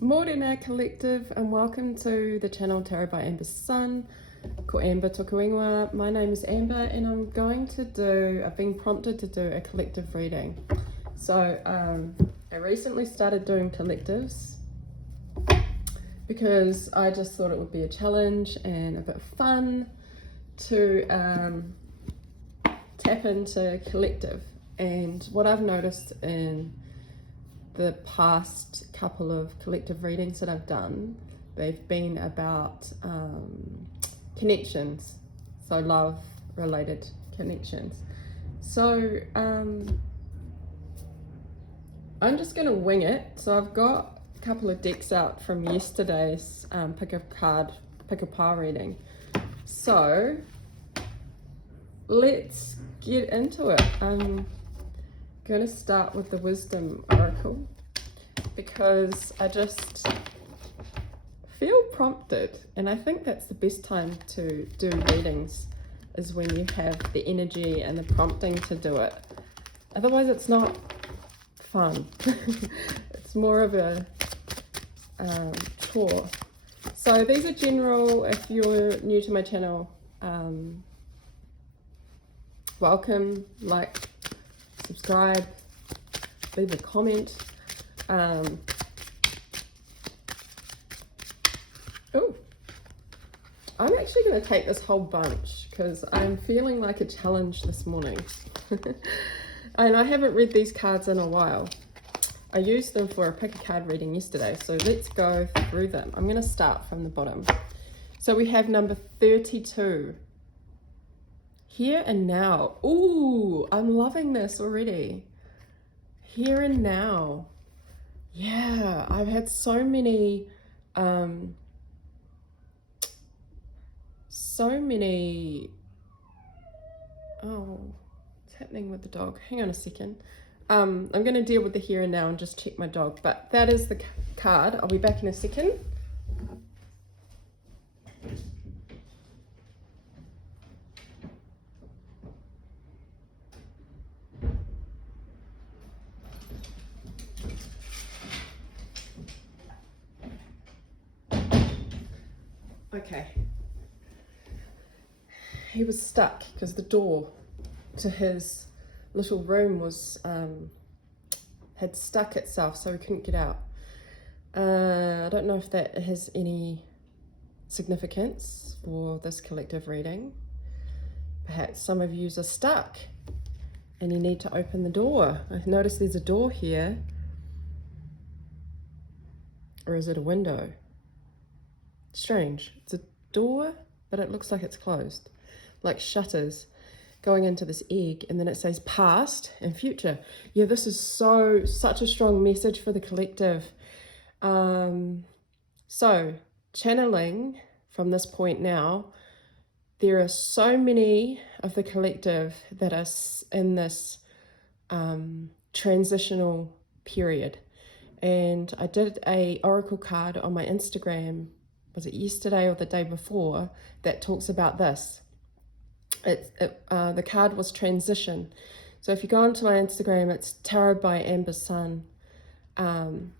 Morena Collective, and welcome to the channel Tarot by Amber's Sun, ko Amber Toku Ingoa. My name is Amber and I've been prompted to do a collective reading. So I recently started doing collectives because I just thought it would be a challenge and a bit of fun to tap into collective. And what I've noticed in the past couple of collective readings that I've done, they've been about connections, so love related connections. So I'm just going to wing it. So I've got a couple of decks out from yesterday's pick a pile reading. So let's get into it. I'm going to start with the Wisdom Oracle because I just feel prompted, and I think that's the best time to do readings, is when you have the energy and the prompting to do it. Otherwise it's not fun. It's more of a chore. So these are general. If you're new to my channel, welcome, like, subscribe, leave a comment. Oh, I'm actually going to take this whole bunch because I'm feeling like a challenge this morning. And I haven't read these cards in a while. I used them for a pick a card reading yesterday, so let's go through them. I'm going to start from the bottom. So we have number 32. Here and now. Ooh, I'm loving this already. Here and now. Yeah, I've had so many, oh, what's happening with the dog? Hang on a second. I'm going to deal with the here and now and just check my dog, but that is the card. I'll be back in a second. Okay. He was stuck because the door to his little room was had stuck itself, so he couldn't get out. I don't know if that has any significance for this collective reading. Perhaps some of you are stuck and you need to open the door. I've noticed there's a door here. Or is it a window? Strange. It's a door, but it looks like it's closed. Like shutters going into this egg, and then it says past and future. Yeah, this is such a strong message for the collective. So channeling from this point now, there are so many of the collective that are in this transitional period. And I did a oracle card on my Instagram, was it yesterday or the day before, that talks about this. The card was transition. So if you go onto my Instagram, it's Tarot by Amber's Sun, and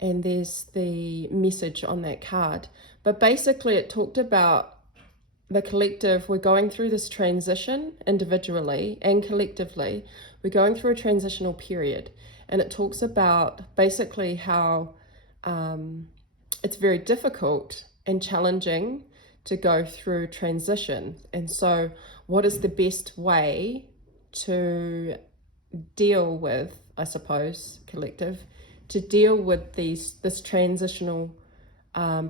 there's the message on that card. But basically it talked about the collective. We're going through this transition individually and collectively. We're going through a transitional period, and it talks about basically how it's very difficult and challenging to go through transition. And so what is the best way to deal with, I suppose, collective, to deal with this transitional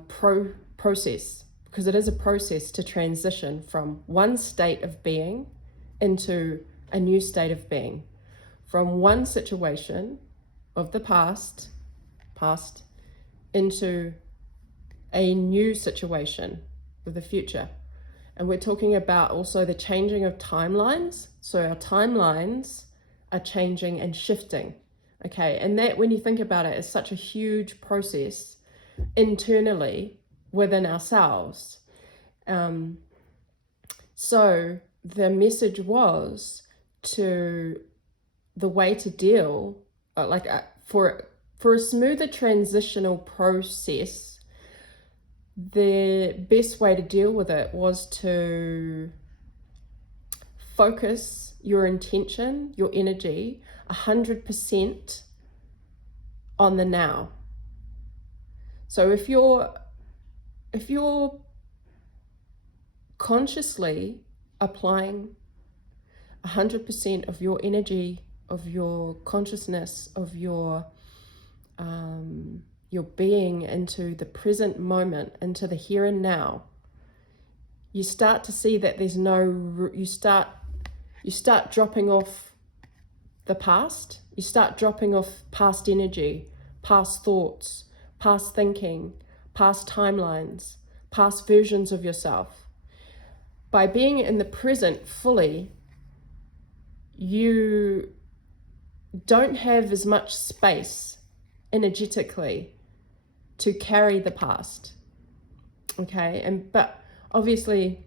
process, because it is a process to transition from one state of being into a new state of being, from one situation of the past into a new situation of the future. And we're talking about also the changing of timelines. So our timelines are changing and shifting. Okay, and that, when you think about it, is such a huge process internally within ourselves. So the message was the way to deal, for for a smoother transitional process, the best way to deal with it was to focus your intention, your energy, 100% on the now. So if you're consciously applying 100% of your energy, of your consciousness, of your being into the present moment, into the here and now, you start to see that there's no, you start dropping off the past. You start dropping off past energy, past thoughts, past thinking, past timelines, past versions of yourself. By being in the present fully, you don't have as much space energetically to carry the past. Okay, but obviously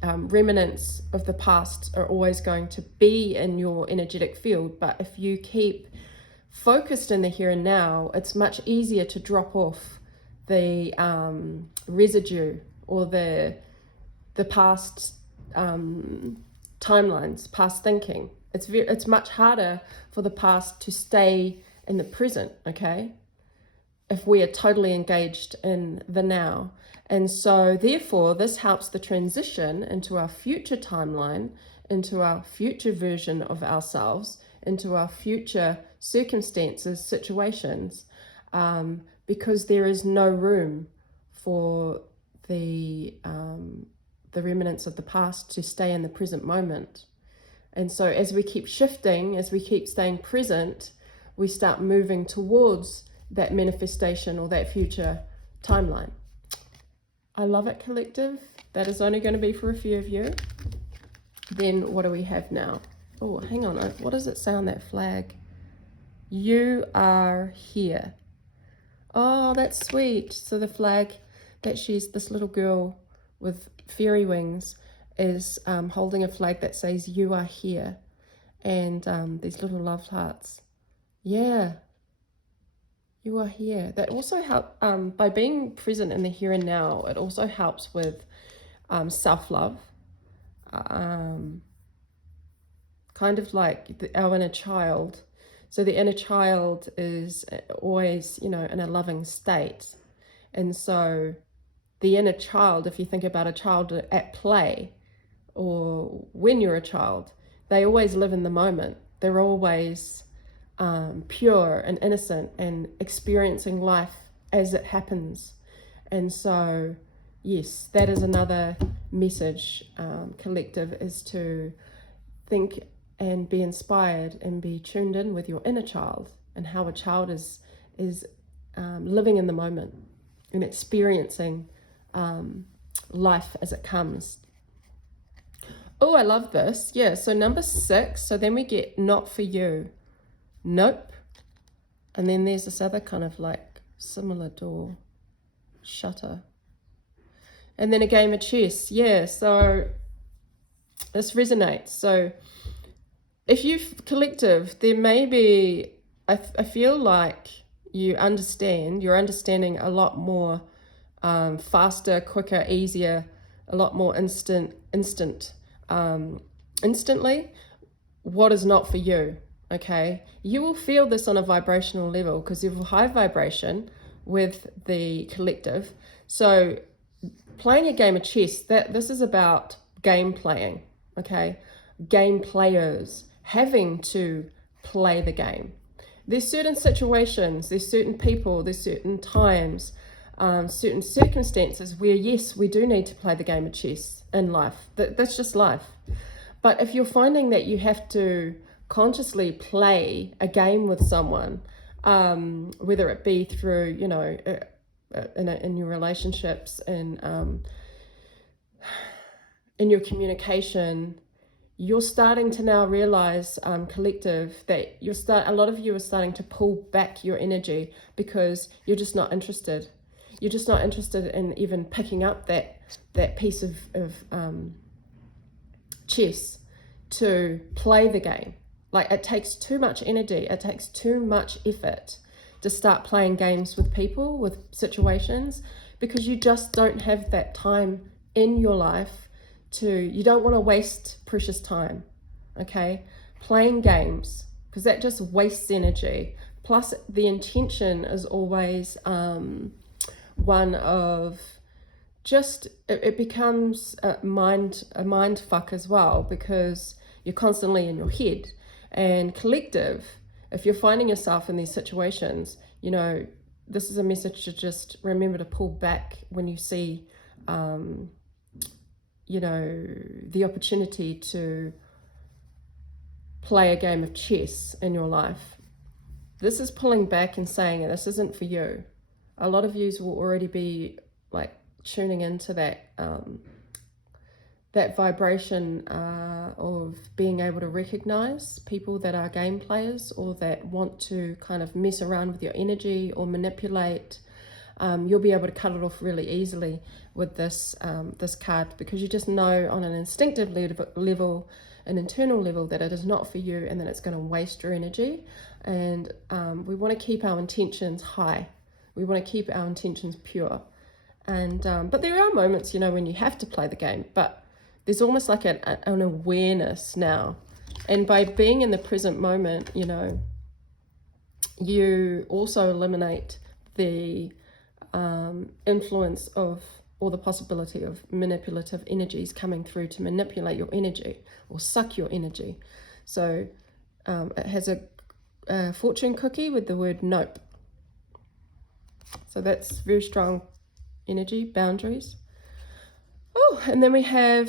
remnants of the past are always going to be in your energetic field, but if you keep focused in the here and now, it's much easier to drop off the residue or the past timelines, past thinking. It's much harder for the past to stay in the present, okay, if we are totally engaged in the now. And so therefore this helps the transition into our future timeline, into our future version of ourselves, into our future circumstances, situations, because there is no room for the remnants of the past to stay in the present moment. And so as we keep shifting, as we keep staying present, we start moving towards that manifestation or that future timeline. I love it, collective. That is only going to be for a few of you. Then what do we have now? Oh, hang on. What does it say on that flag? You are here. Oh, that's sweet. So the flag that this little girl with fairy wings is holding a flag that says you are here. And these little love hearts. Yeah. You are here. That also helps, by being present in the here and now, it also helps with self-love. Kind of like our inner child. So the inner child is always, in a loving state. And so the inner child, if you think about a child at play, or when you're a child, they always live in the moment. They're always pure and innocent and experiencing life as it happens. And so yes, that is another message, collective, is to think and be inspired and be tuned in with your inner child and how a child is living in the moment and experiencing life as it comes. Oh, I love this. Yeah, so number 6, so then we get not for you. Nope. And then there's this other kind of like similar door, shutter. And then a game of chess. Yeah, so this resonates. So if you've collective, there may be, I feel like you're understanding a lot more faster, quicker, easier, a lot more instantly what is not for you. Okay, you will feel this on a vibrational level because you have a high vibration with the collective. So playing a game of chess, this is about game playing, okay? Game players having to play the game. There's certain situations, there's certain people, there's certain times, certain circumstances where yes, we do need to play the game of chess in life. That's just life. But if you're finding that you have to consciously play a game with someone, whether it be through, in your relationships and in your communication, you're starting to now realize, collective, that a lot of you are starting to pull back your energy because you're just not interested. You're just not interested in even picking up that piece of chess to play the game. Like, it takes too much energy, it takes too much effort to start playing games with people, with situations, because you just don't have that time in your life you don't want to waste precious time, okay? Playing games, because that just wastes energy. Plus, the intention is always one of just, it becomes a mind fuck as well, because you're constantly in your head. And collective, if you're finding yourself in these situations, you know, this is a message to just remember to pull back when you see, you know, the opportunity to play a game of chess in your life. This is pulling back and saying, this isn't for you. A lot of yous will already be like tuning into that that vibration of being able to recognize people that are game players or that want to kind of mess around with your energy or manipulate. You'll be able to cut it off really easily with this this card, because you just know on an instinctive level, an internal level, that it is not for you and that it's going to waste your energy. And we want to keep our intentions high. We want to keep our intentions pure. And but there are moments, you know, when you have to play the game, but there's almost like an awareness now. And by being in the present moment, you know, you also eliminate the influence of, or the possibility of, manipulative energies coming through to manipulate your energy or suck your energy. So it has a fortune cookie with the word nope. So that's very strong energy, boundaries. Oh, and then we have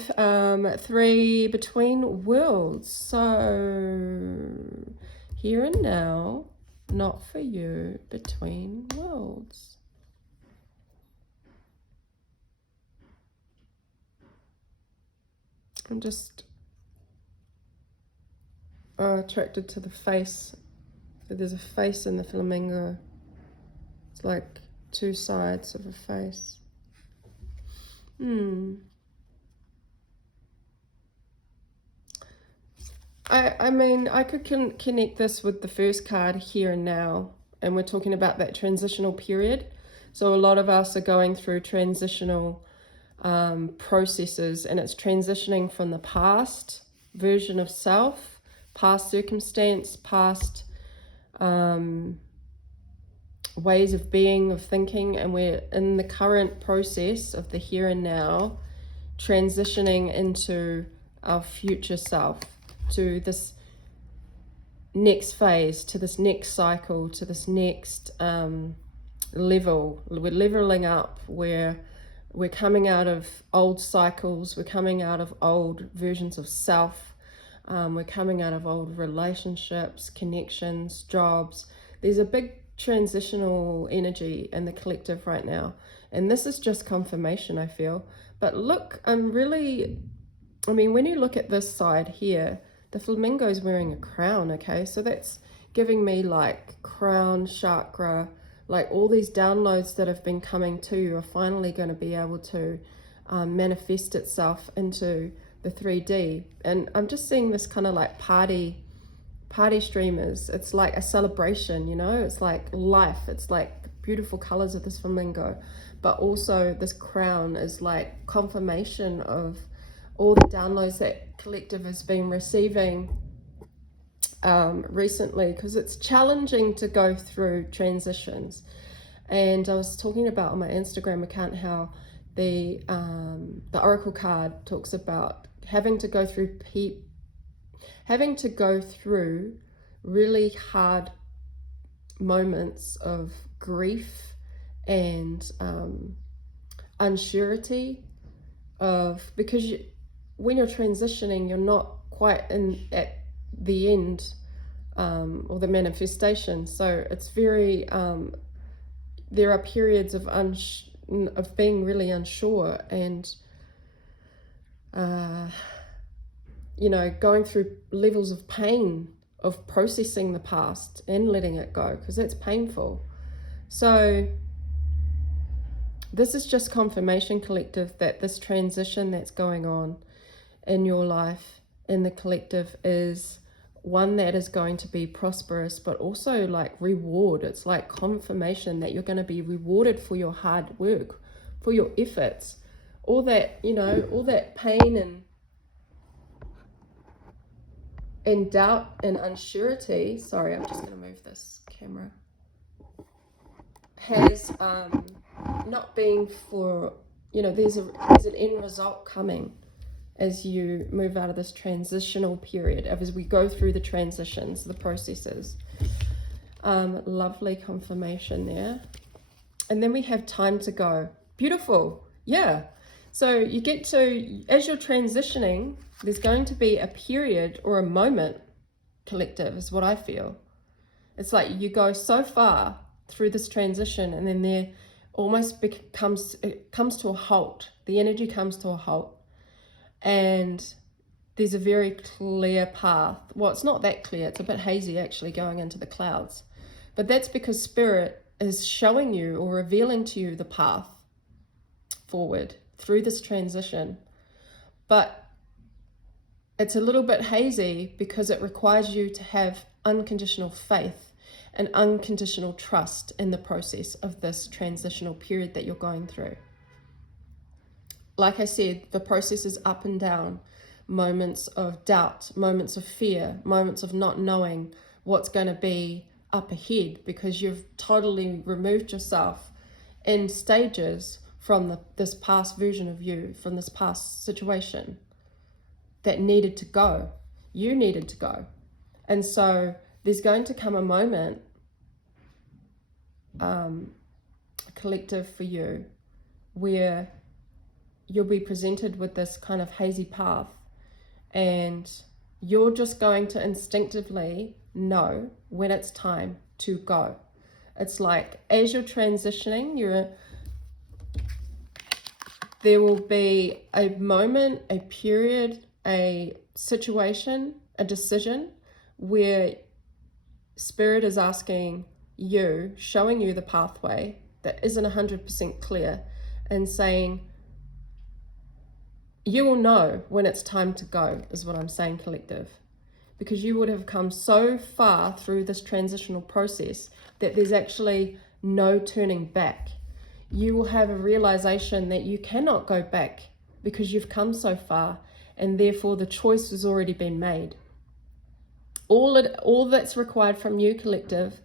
3 between worlds. So here and now, not for you, between worlds. I'm just attracted to the face. So there's a face in the flamingo. It's like 2 sides of a face. I mean, I could connect this with the first card, here and now, and we're talking about that transitional period. So a lot of us are going through transitional processes, and it's transitioning from the past version of self, past circumstance, past ways of being, of thinking, and we're in the current process of the here and now, transitioning into our future self, to this next phase, to this next cycle, to this next level. We're leveling up, where we're coming out of old cycles, we're coming out of old versions of self, we're coming out of old relationships, connections, jobs. There's a big transitional energy in the collective right now, and this is just confirmation, I feel. But look, I mean, when you look at this side here, the flamingo is wearing a crown, okay? So that's giving me like crown chakra, like all these downloads that have been coming to you are finally going to be able to manifest itself into the 3D. And I'm just seeing this kind of like party streamers. It's like a celebration, you know? It's like life. It's like beautiful colors of this flamingo. But also this crown is like confirmation of all the downloads that collective has been receiving recently, because it's challenging to go through transitions. And I was talking about on my Instagram account how the oracle card talks about having to go through really hard moments of grief and unsurety, because when you're transitioning, you're not quite at the end or the manifestation. So it's very there are periods of being really unsure, and you know, going through levels of pain of processing the past and letting it go, because that's painful. So this is just confirmation, collective, that this transition that's going on in your life, in the collective, is one that is going to be prosperous, but also like reward. It's like confirmation that you're going to be rewarded for your hard work, for your efforts, all that, you know, all that pain and doubt and unsurety. Sorry, I'm just going to move this camera. Has not been for, you know, there's an end result coming as you move out of this transitional period, as we go through the transitions, the processes. Lovely confirmation there. And then we have time to go. Beautiful. Yeah. So you get to, as you're transitioning, there's going to be a period or a moment, collective, is what I feel. It's like you go so far through this transition, and then there almost comes to a halt. The energy comes to a halt. And there's a very clear path. Well, it's not that clear. It's a bit hazy actually going into the clouds. But that's because Spirit is showing you or revealing to you the path forward through this transition. But it's a little bit hazy because it requires you to have unconditional faith and unconditional trust in the process of this transitional period that you're going through. Like I said, the process is up and down, moments of doubt, moments of fear, moments of not knowing what's going to be up ahead, because you've totally removed yourself in stages from this past version of you, from this past situation that needed to go. You needed to go. And so there's going to come a moment, collective, for you, where you'll be presented with this kind of hazy path, and you're just going to instinctively know when it's time to go. It's like as you're transitioning, there will be a moment, a period, a situation, a decision where Spirit is asking you, showing you the pathway that isn't 100% clear, and saying, you will know when it's time to go, is what I'm saying, collective. Because you would have come so far through this transitional process that there's actually no turning back. You will have a realization that you cannot go back because you've come so far, and therefore the choice has already been made. All that's required from you, collective,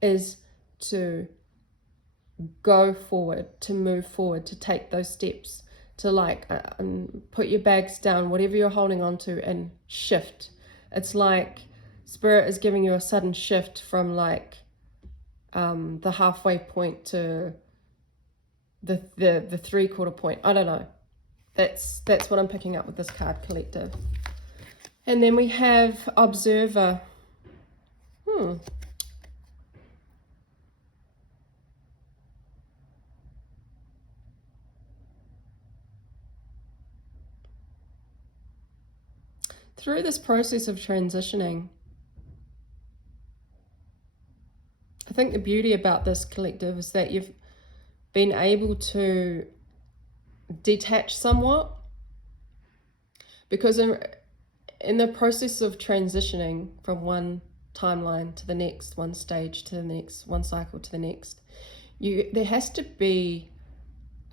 is to go forward, to move forward, to take those steps, to like put your bags down, whatever you're holding on to, and shift. It's like Spirit is giving you a sudden shift from like the halfway point to the 3/4 point. I don't know. That's what I'm picking up with this card, collective. And then we have Observer. Through this process of transitioning, I think the beauty about this, collective, is that you've been able to detach somewhat, because in the process of transitioning from one timeline to the next, one stage to the next, one cycle to the next, there has to be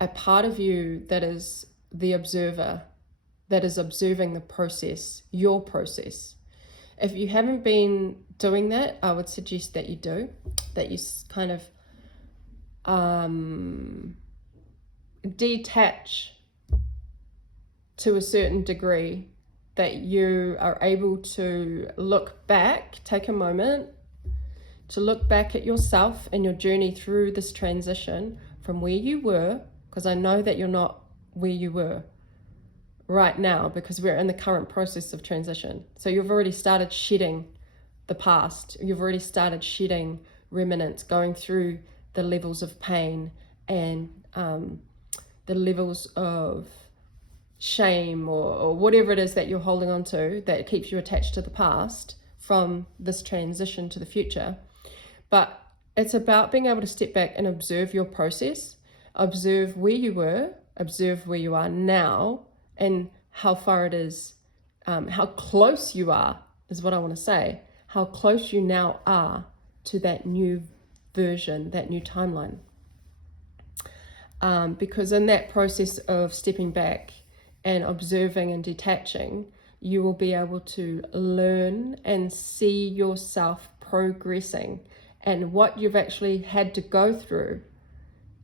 a part of you that is the observer, that is observing the process, your process. If you haven't been doing that, I would suggest that you do, that you kind of detach to a certain degree, that you are able to look back, take a moment to look back at yourself and your journey through this transition from where you were, because I know that you're not where you were right now, because we're in the current process of transition. So you've already started shedding the past. You've already started shedding remnants, going through the levels of pain and the levels of shame or whatever it is that you're holding on to that keeps you attached to the past from this transition to the future. But it's about being able to step back and observe your process, observe where you were, observe where you are now, and how far it is, how close you are is what I want to say. How close you now are to that new version, that new timeline. Because in that process of stepping back and observing and detaching, you will be able to learn and see yourself progressing and what you've actually had to go through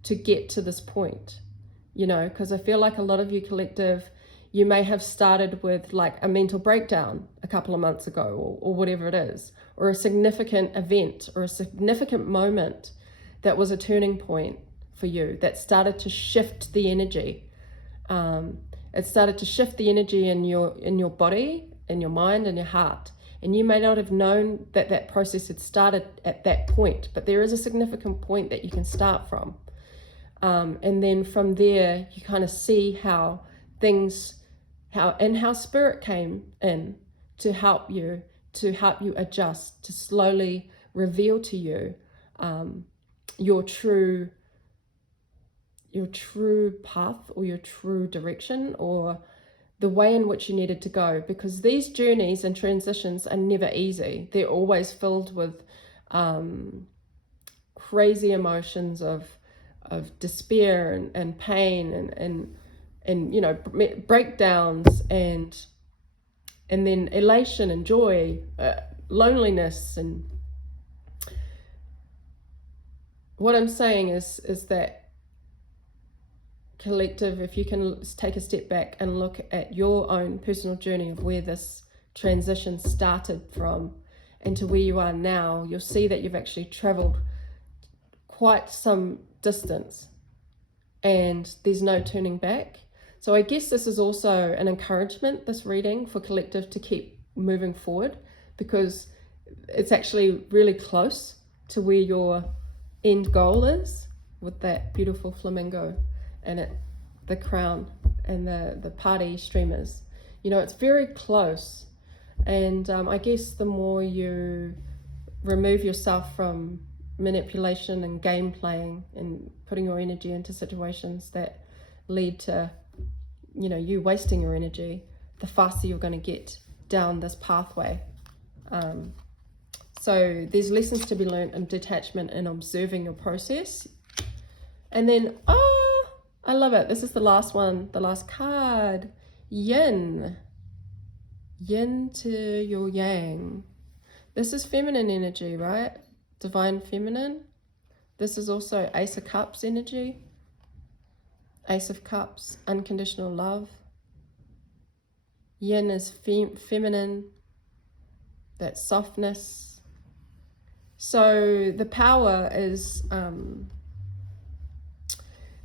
to get to this point. You know, because I feel like a lot of you collective, you may have started with like a mental breakdown a couple of months ago, or whatever it is, or a significant event or a significant moment that was a turning point for you, that started to shift the energy. It started to shift the energy in your body, in your mind, and your heart. And you may not have known that that process had started at that point, but there is a significant point that you can start from. And then from there, you kind of see how how spirit came in to help you adjust, to slowly reveal to you your true path, or your true direction, or the way in which you needed to go. Because these journeys and transitions are never easy. They're always filled with crazy emotions of despair and pain and you know, breakdowns and then elation and joy, loneliness. And what I'm saying is that, collective, if you can take a step back and look at your own personal journey of where this transition started from and to where you are now, you'll see that you've actually traveled quite some distance and there's no turning back. So I guess this is also an encouragement, this reading, for collective to keep moving forward, because it's actually really close to where your end goal is, with that beautiful flamingo and the crown and the party streamers. You know, it's very close. And I guess the more you remove yourself from manipulation and game playing and putting your energy into situations that lead to, you know, you wasting your energy, the faster you're going to get down this pathway. So there's lessons to be learned in detachment and observing your process. And then, I love it. This is the last one, the last card. Yin. Yin to your yang. This is feminine energy, right? Divine feminine. This is also Ace of Cups energy. Ace of Cups, unconditional love. Yin is feminine, that softness. So the power is,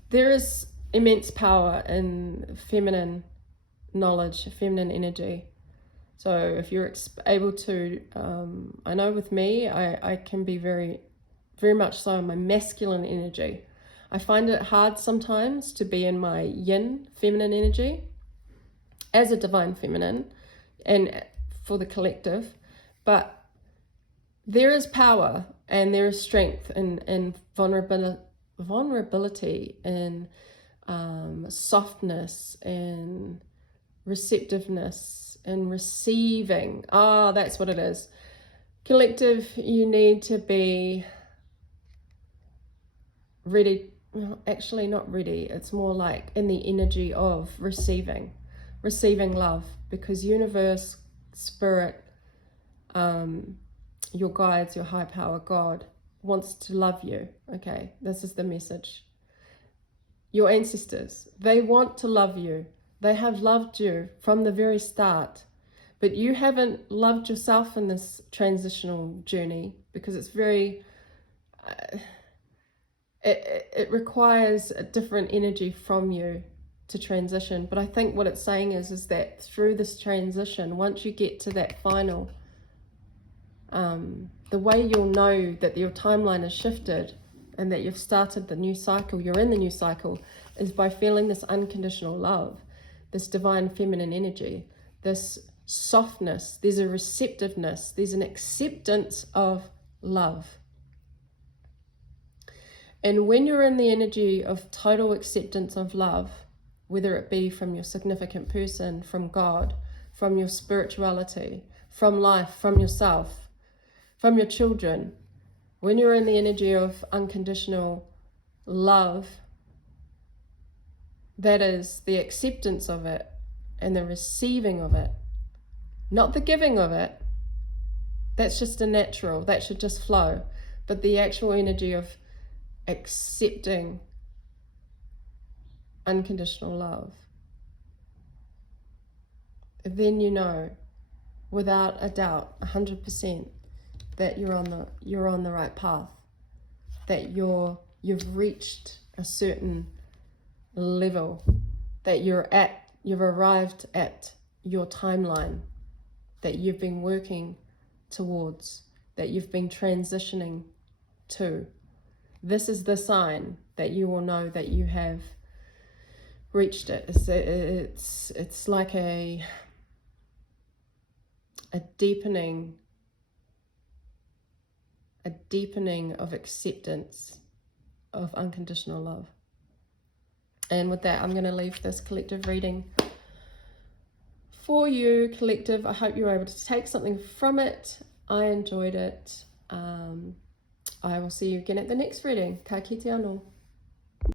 there is immense power in feminine knowledge, feminine energy. So if you're able to, I know with me, I can be very, very much so in my masculine energy. I find it hard sometimes to be in my yin, feminine energy, as a divine feminine, and for the collective. But there is power and there is strength and vulnerability and softness and receptiveness and receiving. That's what it is. Collective, you need to be ready. Well, actually not ready. It's more like in the energy of receiving love, because universe, spirit, your guides, your high power, God, wants to love you. Okay, this is the message. Your ancestors, they want to love you. They have loved you from the very start, but you haven't loved yourself in this transitional journey, because it's very, it requires a different energy from you to transition. But I think what it's saying is that through this transition, once you get to that final, the way you'll know that your timeline has shifted and that you've started the new cycle, you're in the new cycle, is by feeling this unconditional love, this divine feminine energy, this softness. There's a receptiveness, there's an acceptance of love. And when you're in the energy of total acceptance of love, whether it be from your significant person, from God, from your spirituality, from life, from yourself, from your children. When you're in the energy of unconditional love, that is the acceptance of it and the receiving of it, not the giving of it. That's just a natural, that should just flow. But the actual energy of accepting unconditional love, then you know without a doubt 100% that you're on the right path, that you've reached a certain level, that you've arrived at your timeline that you've been working towards, that you've been transitioning to. This is the sign that you will know that you have reached it. It's like a deepening of acceptance of unconditional love. And with that, I'm going to leave this collective reading for you, collective. I hope you were able to take something from it. I enjoyed it. I will see you again at the next reading. Ka kite anō.